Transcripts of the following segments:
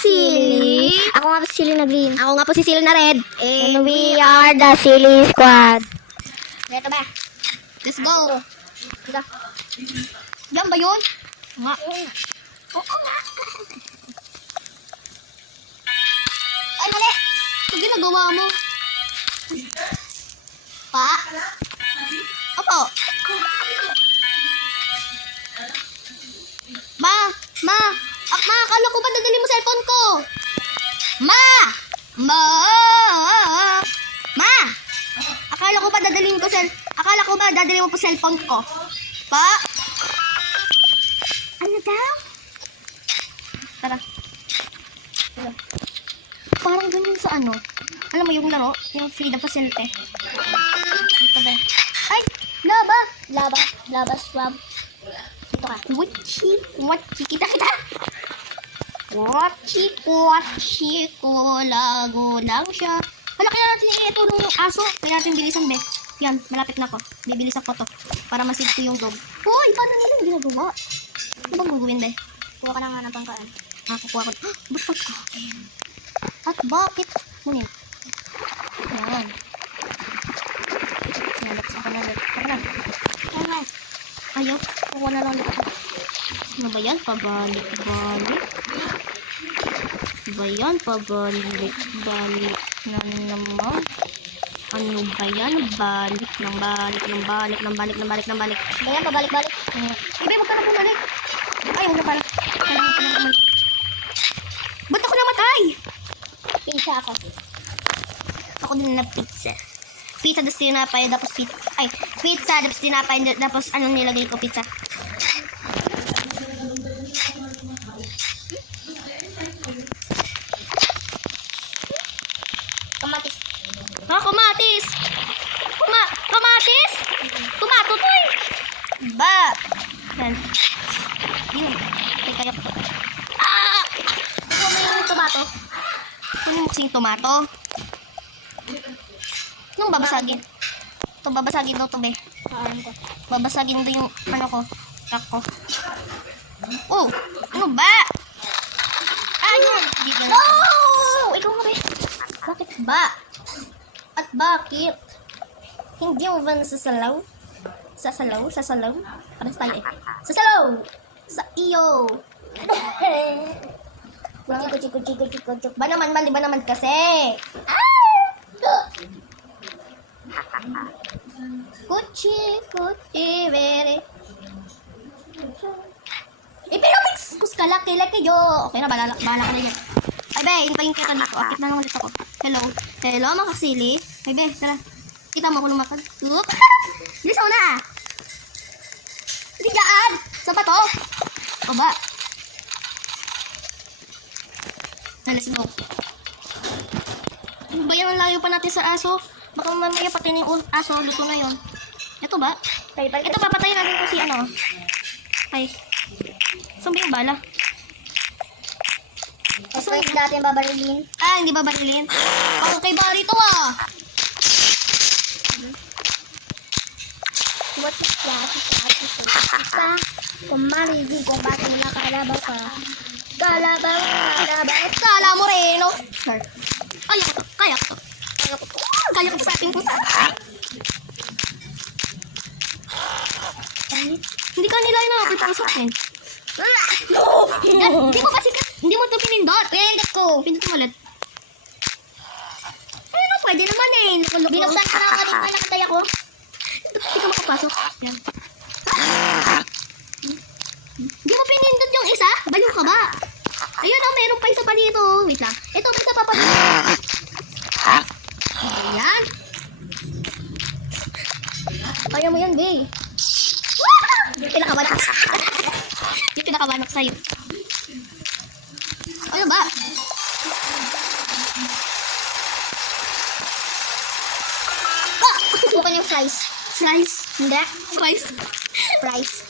Silly. Ako nga po si Silly na green. Ako nga po si Silly na red. And we are the Silly Squad. Ito ba? Let's go. Ito. Diyan ba yun? Nga. Oo nga. Ay, mali. Ito ginagawa mo. Pa? Opo. Ma, akala ko ba dadali mo cellphone ko? Ma! Akala ko ba dadali mo po cellphone ko? Pa? Ano daw? Tara. Parang ganyan sa ano. Alam mo yung laro? Yung freedom facility. Ito ba? Ay! Laba, swab. Ito ka. Wachi, kita. Wachi ko, lago lang siya. Wala, kaya natin itulong yung aso. Kaya natin bilisan, be. Yan, malapit na ako. Bibilisan ko to. Para masid ko yung dog. Hoy, paano nila yung ginagawa? Ano bang gugawin, be? Kuha ka na nga ng pangkaan. Kukuha ko. Ba't pagkain? At bakit? Ngunit. Yan. Nalaksan ko na ulit. Tara na. Ayaw. Kukuha na lang ulit ako. Ano ba yan? Pabalik-balik. Ba yan? Pabalik-balik na naman. Ano ba yan? Balik. Ba yan, pabalik-balik. Ibe, huwag ka na bumalik. Ay, huwag na pala. Ba't ako namatay? Pizza ako. Ako din na pizza. Pizza, tapos tinapay, tapos pizza. Ay, pizza, tapos tinapay, tapos anong nilagay ko pizza? Kamatis. Kamatis! Kamatis! Tomato to eh! Ba! Yan. Yun. Ay, kaya ko. Ito mo yung tomato. Ano yung kasing tomato? Anong babasagin? Ito, babasagin daw to, be. Kaan ko. Babasagin daw yung, ano ko, truck ko. Oh! Ano ba? Ayun! Hindi ba? No! Ikaw nga ba? Bakit ba? At bakit? Hindi mo ba nasasalaw? Sasalaw? Paras tayo eh. Sasalaw! Sa iyo! Kuchik. Ba naman, mali ba naman kasi? Kuchi, bere. Ipilopix! Kuskalaki yo. Okay na, bala ka na yan. Ay, be, hintayin kita dito. Akit na lang ulit ako. Hello, mga kasili. Ay, be, tara. Kita mo ako lumakad. Oop! Bilis ako na! Hindi dyan! Saan ba to? O ba? Let's go. Ano ba yan? Ang layo pa natin sa aso. Baka mamaya pati na yung aso. Luto na yun. Ito ba? Ito, papatayin natin ko si ano. Ay. Saan ba yung bala? Ito yung natin babarilin. Hindi ba barilin? Ako kay Bari to ah. What's that? Kung maridi ko bakit na kalabaw ka. Kalabaw. Kala mo rin, no? Kaya ko to. Kaya ko sa ating pusa. Hindi ka nila inakapit ang sa akin. Hindi mo kasi, hindi mo ito pinindot. Pinindot ko. Pindot mo ulit. Ano, pwede naman eh. Binuksan ko na ang kanina nakatay ako. Hindi ka makapasok. Yan. Hindi mo pinindot yung isa? Baliw ka ba? Ayun o, meron pa isa pa dito. Wait lang. Ito, isa pa pa dito. Ayan. Kaya mo yan, babe. Yung pinakabanak. Yung pinakabanak sa'yo. Ano ba? Bukan yung fries. Slice. Hindi. Slice. Fries.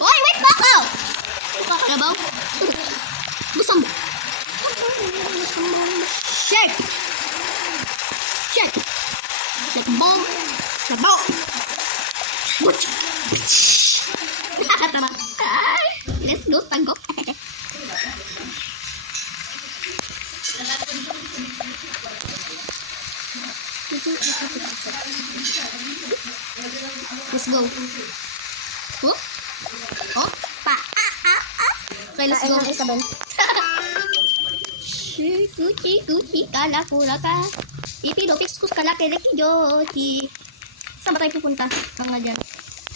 Hoy, wait back out! Kalabaw? Busang mo. Shake! Shake! Shake ball! Kalabaw! Butch! Tara. Ay, let's go, tagok. Let's go. Oh, oh, pa. Okay, let's go. Kain ng Isabel. Kuchi, kala pura ka. Ipido, piskus kala keleki jochi. Saan ba tayo pupunta? Tanga dyan.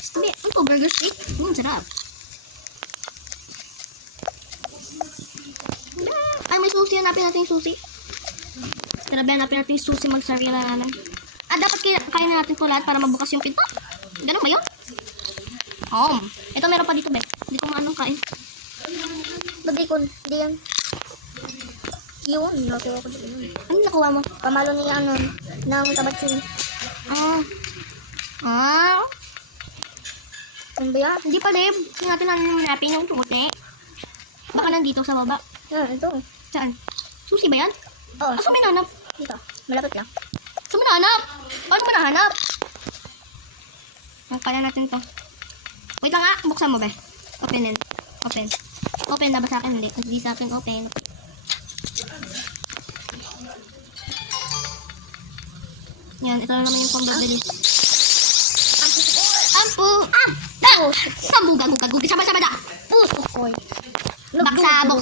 Hindi, ano to? Burger steak? Sarap. Ay, may susi. Hanapin natin yung susi. Tara, hanapin natin yung susi. Magsarila na lang. Dapat kain natin ito lahat para mabukas yung pinto. Ganun ba yun? Ito meron pa dito, be. Hindi ko maanong kain. Babikon. Hindi yan. Yun. Nakuha ko dito. Ano nakuha mo? Pamalo niya ano. Nang tabatsin. Ano ba yan? Hindi pa, Deb. Hindi natin hanapin yung puti. Baka nandito sa baba. Yan, ito. Saan? Susi ba yan? Oh, Saan may nahanap? dito. Malapit lang. Saan mo nahanap? Paano mo nahanap? Kaya natin to. Wait lang nga. Buksan mo, be. Open. Open na ba sa akin? Hindi sa akin open. Yan. Ito na naman yung pambabilis. Ampo! Sambu! Sama-sama na! Puso ko.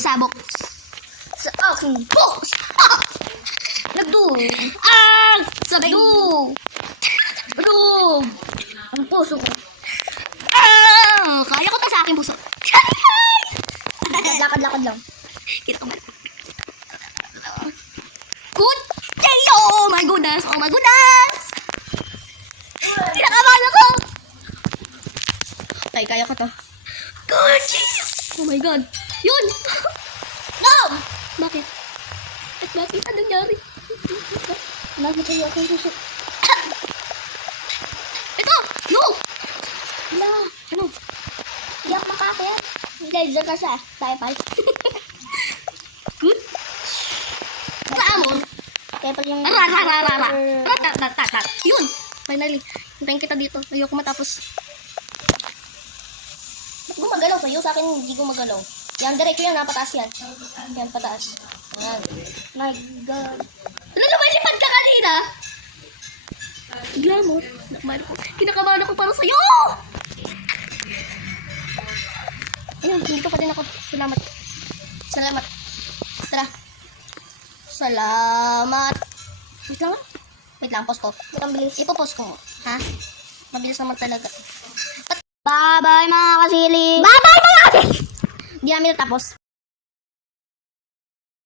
Sabok! Sa akin. Pus! Nagdu. Sabay! Bro. Ang puso ko. Kaya ko to sa aking puso. Lakad-lakad lang. Kita ko ba? Good day! Oh my goodness! Kinakabahan ako! Kaya ko to. Good day! Oh my god! Yun! No! Bakit? Bakit? Anong nangyari? Nakikita ko yung puso. Ito! No! Wala. Ano? Hindi ako makakaya. Laser ka siya. Tayo pa. Good? Vamos! Kaya pag yung... Rarararara! Yun! Finally. Hintayin kita dito. Ayoko matapos. Ba't gumagalaw sa'yo? Sa akin hindi gumagalaw. Yan, direct yan. Pataas yan. Yan, pataas. Yan. My God. Ano lumilipad ka kanina? Glamour. Kinakabahan ako para sa'yo! Ayun, dito pa din ako. Salamat. Tara. Salamat. Wait lang, post ko. Ang bilis. Ipopost ko. Ha? Mabilis naman talaga. Bye-bye mga kasili. Di namin natapos.